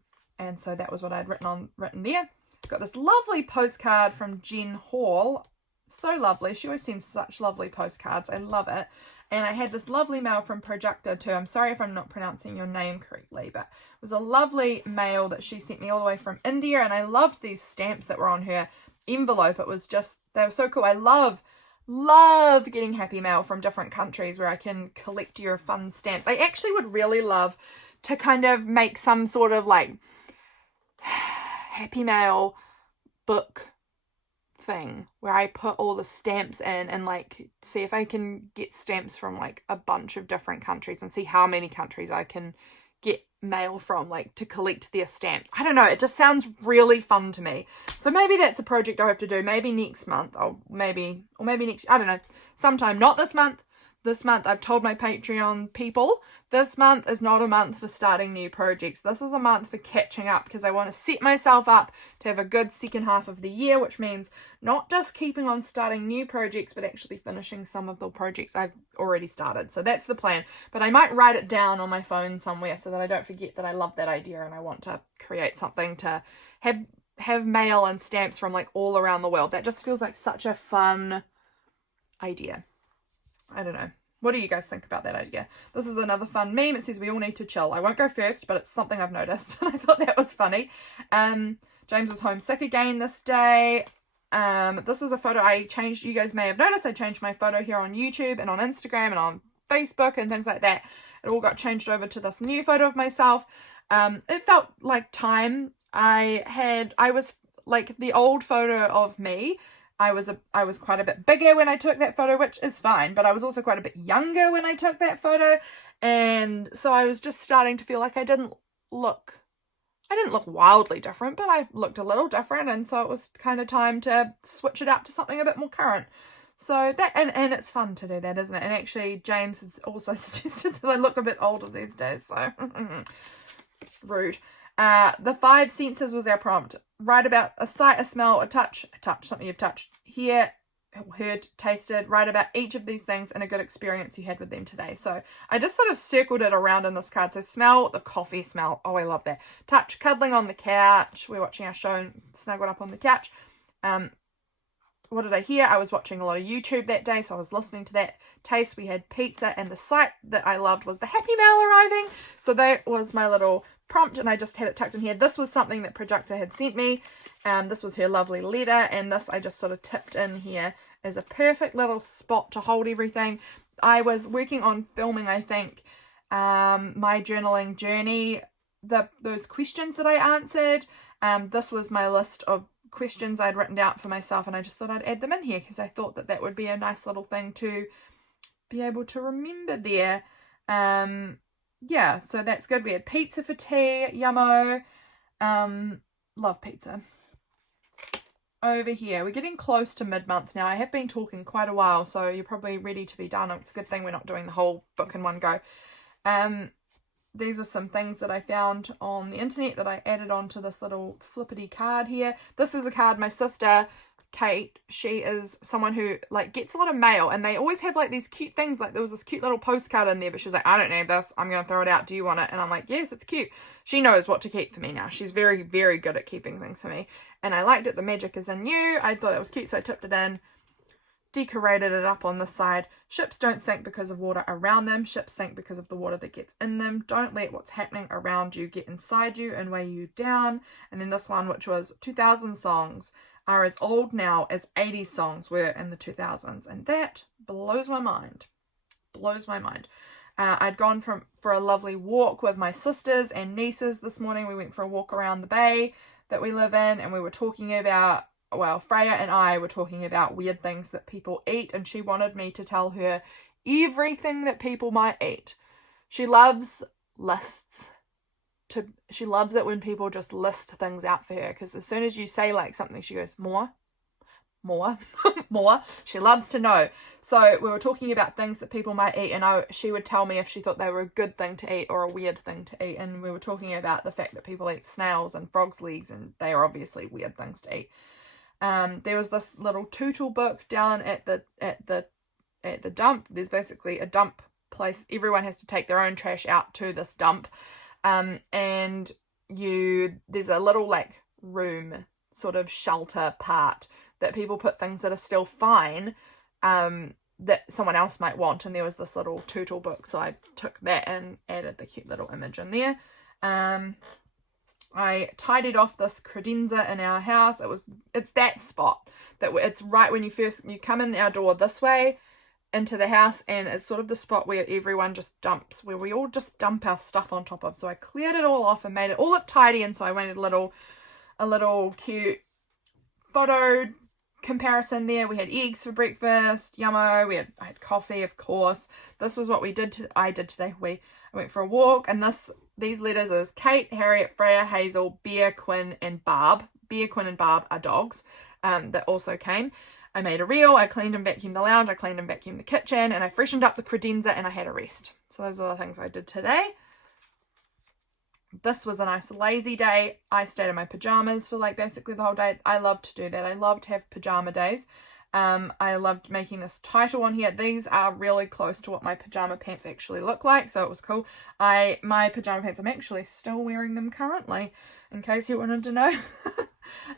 so that was what I'd written there. Got this lovely postcard from Jen Hall. So lovely. She always sends such lovely postcards. I love it. And I had this lovely mail from Prajakta too. I'm sorry if I'm not pronouncing your name correctly, but it was a lovely mail that she sent me all the way from India. And I loved these stamps that were on her envelope. It was just, they were so cool. I love getting happy mail from different countries where I can collect your fun stamps. I actually would really love to kind of make some sort of like happy mail book thing where I put all the stamps in and like see if I can get stamps from like a bunch of different countries and see how many countries I can get mail from, like to collect their stamps. I don't know, it just sounds really fun to me. So maybe that's a project I have to do, maybe next month, or maybe next, I don't know, sometime, not this month. this month, I've told my Patreon people, this month is not a month for starting new projects. This is a month for catching up, because I want to set myself up to have a good second half of the year, which means not just keeping on starting new projects, but actually finishing some of the projects I've already started. So that's the plan. But I might write it down on my phone somewhere so that I don't forget that I love that idea and I want to create something to have mail and stamps from like all around the world. That just feels like such a fun idea. I don't know. What do you guys think about that idea? This is another fun meme. It says we all need to chill. I won't go first, but it's something I've noticed. And I thought that was funny. James was homesick again this day. This is a photo I changed. You guys may have noticed I changed my photo here on YouTube and on Instagram and on Facebook and things like that. It all got changed over to this new photo of myself. It felt like time. I was like the old photo of me. I was quite a bit bigger when I took that photo, which is fine, but I was also quite a bit younger when I took that photo, and so I was just starting to feel like I didn't look wildly different, but I looked a little different, and so it was kind of time to switch it out to something a bit more current. So that, and it's fun to do that, isn't it? And actually, James has also suggested that I look a bit older these days, so rude. The 5 senses was our prompt. Write about a sight, a smell, a touch, something you've touched, hear, heard, tasted. Write about each of these things and a good experience you had with them today. So I just sort of circled it around in this card. So smell, the coffee smell. Oh, I love that. Touch, cuddling on the couch. We're watching our show and snuggled up on the couch. What did I hear? I was watching a lot of YouTube that day, so I was listening to that. Taste, we had pizza, and the sight that I loved was the Happy Mail arriving. So that was my little prompt, and I just had it tucked in here. This was something that Prajakta had sent me. This was her lovely letter, and this I just sort of tipped in here as a perfect little spot to hold everything. I was working on filming, I think, my journaling journey, those questions that I answered. This was my list of questions I'd written out for myself, and I just thought I'd add them in here because I thought that that would be a nice little thing to be able to remember there. Yeah, so that's good. We had pizza for tea, yummo. Love pizza. Over here, we're getting close to mid-month now. I have been talking quite a while, so you're probably ready to be done. It's a good thing we're not doing the whole book in one go. These are some things that I found on the internet that I added onto this little flippity card here. This is a card my sister, Kate, she is someone who like gets a lot of mail, and they always have like these cute things. Like there was this cute little postcard in there, but she was like, I don't need this. I'm going to throw it out. Do you want it? And I'm like, yes, it's cute. She knows what to keep for me now. She's very, very good at keeping things for me. And I liked it. The magic is in you. I thought it was cute, so I tipped it in. Decorated it up on this side. Ships don't sink because of water around them. Ships sink because of the water that gets in them. Don't let what's happening around you get inside you and weigh you down. And then this one, which was 2000 songs are as old now as 80 songs were in the 2000s. And that blows my mind. Blows my mind. I'd gone for a lovely walk with my sisters and nieces this morning. We went for a walk around the bay that we live in, and we were talking about, well, Freya and I were talking about weird things that people eat, and she wanted me to tell her everything that people might eat. She loves lists. She loves it when people just list things out for her, because as soon as you say like something, she goes, more, more. She loves to know. So we were talking about things that people might eat, and she would tell me if she thought they were a good thing to eat or a weird thing to eat. And we were talking about the fact that people eat snails and frogs' legs, and they are obviously weird things to eat. There was this little tootle book down at the dump. There's basically a dump place. Everyone has to take their own trash out to this dump. And there's a little like room sort of shelter part that people put things that are still fine, that someone else might want. And there was this little tootle book, so I took that and added the cute little image in there. I tidied off this credenza in our house. It's that spot that it's right when you come in our door this way into the house, and it's sort of the spot where everyone just dumps, where we all just dump our stuff on top of. So I cleared it all off and made it all look tidy, and so I wanted a little cute photo comparison there. We had eggs for breakfast, yummo. I had coffee, of course. This was what I did today. I went for a walk, and these letters is Kate, Harriet, Freya, Hazel, Bear, Quinn, and Barb. Bear, Quinn, and Barb are dogs that also came. I made a reel, I cleaned and vacuumed the lounge, I cleaned and vacuumed the kitchen, and I freshened up the credenza, and I had a rest. So those are the things I did today. This was a nice lazy day. I stayed in my pajamas for like basically the whole day. I love to do that. I love to have pajama days. I loved making this title on here. These are really close to what my pajama pants actually look like, so it was cool. My pajama pants, I'm actually still wearing them currently, in case you wanted to know.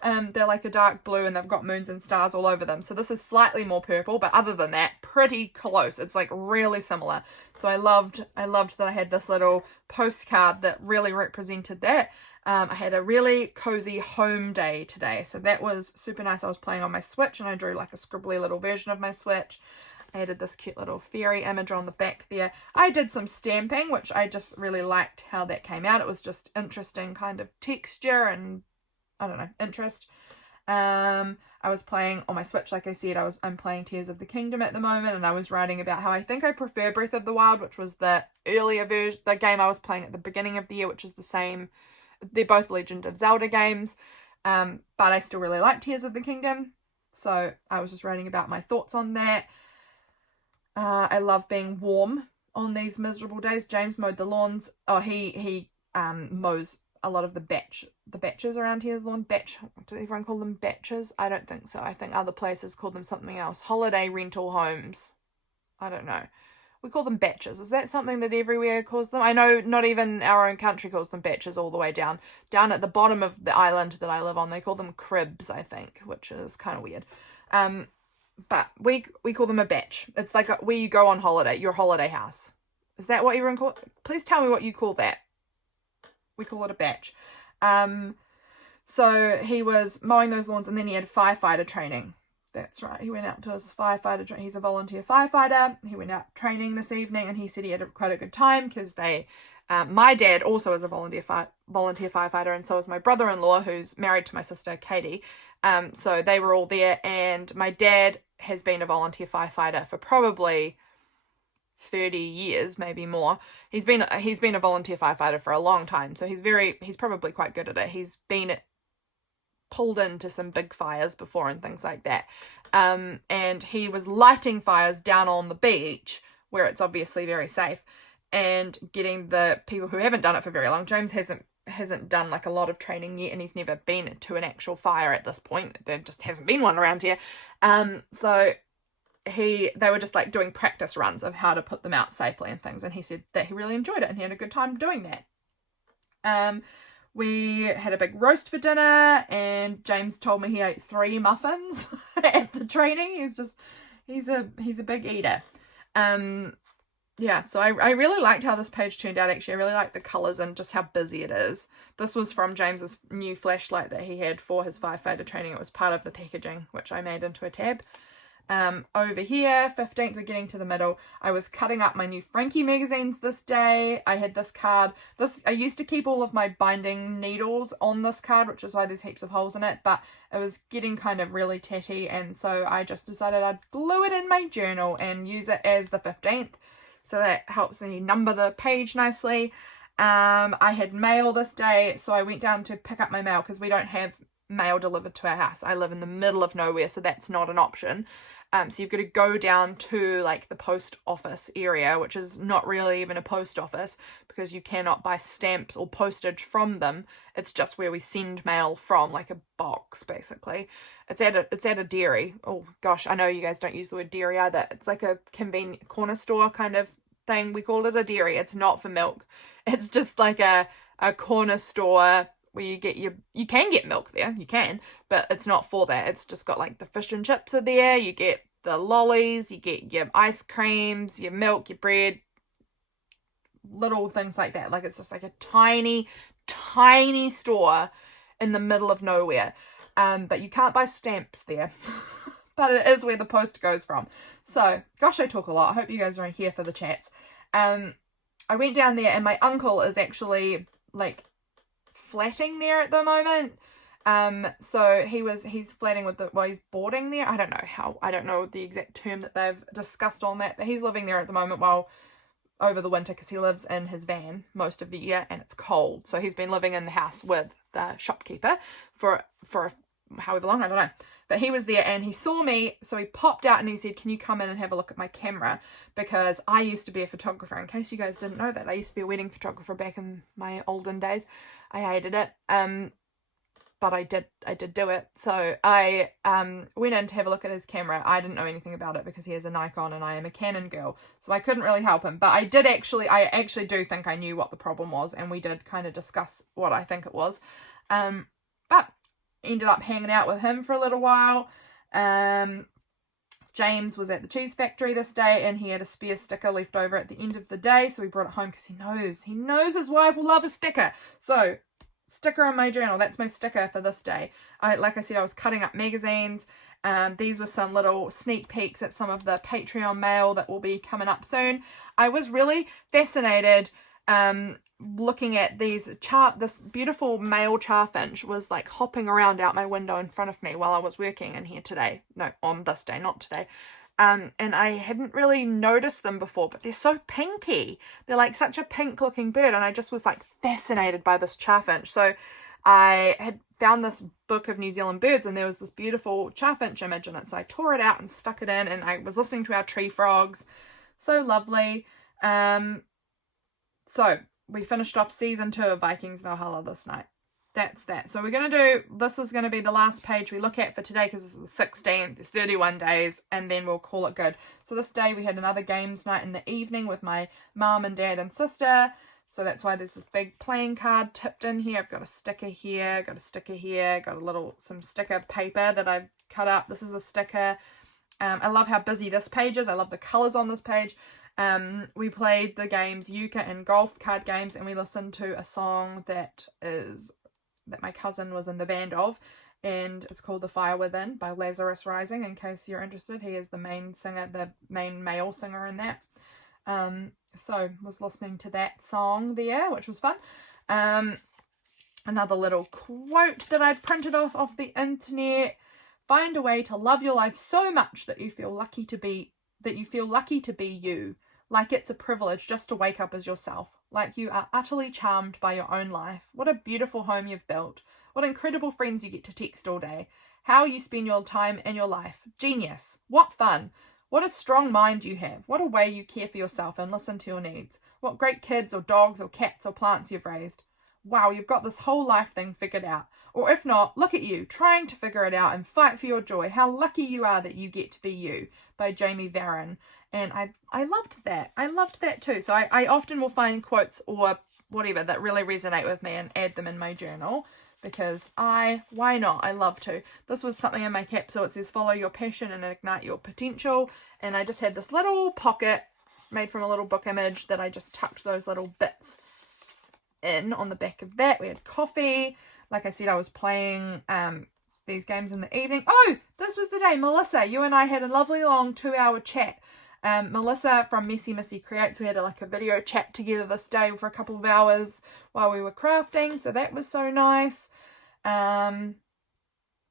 They're like a dark blue and they've got moons and stars all over them. So this is slightly more purple, but other than that, pretty close. It's like really similar. So I loved that I had this little postcard that really represented that. I had a really cozy home day today, so that was super nice. I was playing on my Switch and I drew like a scribbly little version of my Switch. I added this cute little fairy image on the back there. I did some stamping, which I just really liked how that came out. It was just interesting kind of texture and, I don't know, interest. I was playing on my Switch, like I said, I'm playing Tears of the Kingdom at the moment, and I was writing about how I think I prefer Breath of the Wild, which was the earlier version, the game I was playing at the beginning of the year, which is the same. They're both Legend of Zelda games, but I still really like Tears of the Kingdom, so I was just writing about my thoughts on that. I love being warm on these miserable days. James mowed the lawns. Oh, he mows a lot of the batches around here's lawn. Does everyone call them batches? I don't think so. I think other places call them something else. Holiday rental homes. I don't know. We call them batches. Is that something that everywhere calls them? I know not even our own country calls them batches all the way down. Down at the bottom of the island that I live on, they call them cribs, I think, which is kind of weird. But we call them a batch. It's like where you go on holiday, your holiday house. Is that what everyone calls? Please tell me what you call that. We call it a batch. So he was mowing those lawns, and then he had firefighter training. That's right. He went out to his firefighter training. He's a volunteer firefighter. He went out training this evening, and he said he had quite a good time because my dad also is a volunteer firefighter, and so is my brother-in-law, who's married to my sister Katie. So they were all there, and my dad has been a volunteer firefighter for probably 30 years, maybe more. He's been a volunteer firefighter for a long time, so he's probably quite good at it. He's been pulled into some big fires before and things like that. And he was lighting fires down on the beach where it's obviously very safe, and getting the people who haven't done it for very long. James hasn't done like a lot of training yet, and he's never been to an actual fire at this point. There just hasn't been one around here. So they were just like doing practice runs of how to put them out safely and things, and he said that he really enjoyed it and he had a good time doing that. We had a big roast for dinner, and James told me he ate 3 muffins at the training. He's a big eater. Yeah, so I really liked how this page turned out, actually. I really liked the colours and just how busy it is. This was from James's new flashlight that he had for his firefighter training. It was part of the packaging, which I made into a tab. Over here, 15th, we're getting to the middle. I was cutting up my new Frankie magazines this day. I had this card. I used to keep all of my binding needles on this card, which is why there's heaps of holes in it, but it was getting kind of really tatty, and so I just decided I'd glue it in my journal and use it as the 15th. So that helps me number the page nicely. I had mail this day, so I went down to pick up my mail because we don't have mail delivered to our house. I live in the middle of nowhere, so that's not an option. So you've got to go down to like the post office area, which is not really even a post office because you cannot buy stamps or postage from them. It's just where we send mail from, like a box basically. It's at a dairy. Oh gosh, I know you guys don't use the word dairy either. It's like a convenient corner store kind of thing. We call it a dairy. It's not for milk. It's just like a corner store where you can get milk there, you can, but it's not for that. It's just got like the fish and chips are there, you get the lollies, you get your ice creams, your milk, your bread, little things like that. Like it's just like a tiny store in the middle of nowhere. But you can't buy stamps there. But it is where the post goes from. So, gosh, I talk a lot. I hope you guys are here for the chats. I went down there, and my uncle is actually like flatting there at the moment. So he's flatting with he's boarding there. I don't know the exact term that they've discussed on that, but he's living there at the moment while over the winter because he lives in his van most of the year and it's cold. So he's been living in the house with the shopkeeper for however long, I don't know. But he was there and he saw me, so he popped out and he said, can you come in and have a look at my camera? Because I used to be a photographer. In case you guys didn't know that, I used to be a wedding photographer back in my olden days. I hated it, but I did do it. So I went in to have a look at his camera. I didn't know anything about it because he has a Nikon and I am a Canon girl, so I couldn't really help him. But I actually do think I knew what the problem was, and we did kind of discuss what I think it was. But ended up hanging out with him for a little while. James was at the cheese factory this day and he had a spare sticker left over at the end of the day, so he brought it home because he knows his wife will love a sticker. So sticker on my journal, that's my sticker for this day. Like I said, I was cutting up magazines. These were some little sneak peeks at some of the Patreon mail that will be coming up soon. I was really fascinated looking at this beautiful male chaffinch was like hopping around out my window in front of me while I was working in here today. No, on this day, not today. And I hadn't really noticed them before, but they're so pinky. They're like such a pink looking bird, and I just was like fascinated by this chaffinch. So I had found this book of New Zealand birds and there was this beautiful chaffinch image in it. So I tore it out and stuck it in, and I was listening to our tree frogs. So lovely. So we finished off season 2 of Vikings Valhalla this night. That's that. So this is going to be the last page we look at for today because it's the 16th. It's 31 days and then we'll call it good. So this day we had another games night in the evening with my mum and dad and sister. So that's why there's this big playing card tipped in here. I've got a sticker here, got some sticker paper that I've cut up. This is a sticker. I love how busy this page is. I love the colours on this page. We played the games euchre and golf card games, and we listened to a song that my cousin was in the band of, and it's called The Fire Within by Lazarus Rising. In case you're interested, he is the main singer, the main male singer in that. So was listening to that song there, which was fun. Another little quote that I'd printed off the internet: find a way to love your life so much that you feel lucky to be you, like it's a privilege just to wake up as yourself, like you are utterly charmed by your own life. What a beautiful home you've built. What incredible friends you get to text all day. How you spend your time and your life. Genius. What fun. What a strong mind you have. What a way you care for yourself and listen to your needs. What great kids or dogs or cats or plants you've raised. Wow, you've got this whole life thing figured out. Or if not, look at you, trying to figure it out and fight for your joy. How lucky you are that you get to be you, by Jamie Varon. And I loved that. I loved that too. So I often will find quotes or whatever that really resonate with me and add them in my journal. Because why not? I love to. This was something in my capsule. It says, follow your passion and ignite your potential. And I just had this little pocket made from a little book image that I just tucked those little bits in on the back of that. We had coffee. Like I said, I was playing these games in the evening. Oh, this was the day, Melissa, you and I had a lovely long 2-hour chat. Melissa from Messy Missy Creates, we had a video chat together this day for a couple of hours while we were crafting, so that was so nice. I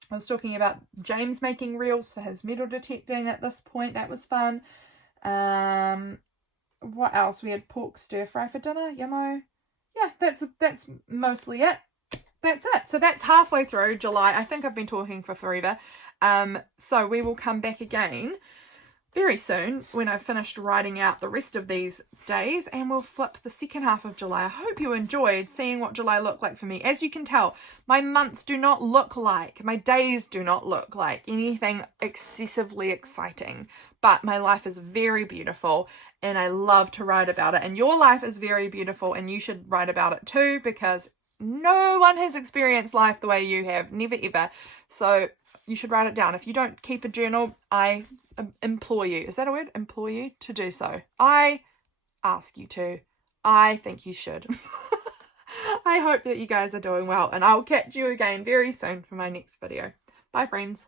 was talking about James making reels for his metal detecting at this point. That was fun. What else? We had pork stir fry for dinner. Yummo. Yeah, that's mostly it. That's it. So that's halfway through July. I think I've been talking for forever. So we will come back again very soon when I've finished writing out the rest of these days, and we'll flip the second half of July. I hope you enjoyed seeing what July looked like for me. As you can tell, my months do not look like, my days do not look like anything excessively exciting, but my life is very beautiful and I love to write about it. And your life is very beautiful and you should write about it too, because no one has experienced life the way you have, never ever. So you should write it down. If you don't keep a journal, I implore you, is that a word? Implore you to do so. I ask you to. I think you should. I hope that you guys are doing well, and I'll catch you again very soon for my next video. Bye friends.